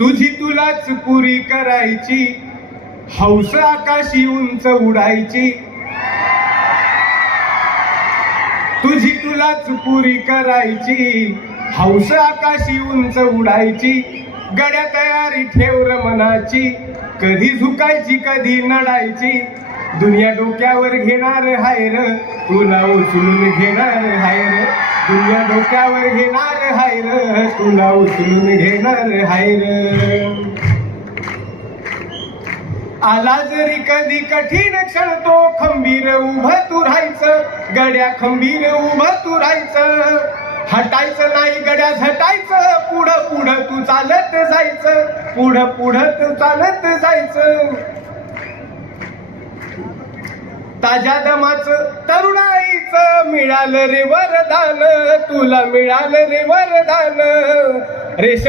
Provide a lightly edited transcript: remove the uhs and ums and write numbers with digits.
तुझी तुलाच पुरी करायची, हौस आकाशी उंच उडायची. तुझी तुलाच पुरी करायची, हौस आकाशी उंच उडायची. गड्या तयारी ठेव र मनाची, कधी झुकायची कधी नडायची. दुनिया डोक्यावर घेणार हाय र, तुला उचलून घेणार हाय र. दुनिया डोक्यावर घेणार हाय र, तुला उचलून घेणार हाय र. आला जरी कधी कठीण क्षण तो खंबीर उभं तू राहायचं. गड्या खंबीर उभं तू राहायचं. हटायचं नाही गड्या झटायचं. पुढं पुढं तू चालत जायचं. पुढं पुढं तू चालत जायचं. ताज्या दमाचं तरुणाईचं मिळालं रे वरदान. तुला मिळालं रे वरदान. रेश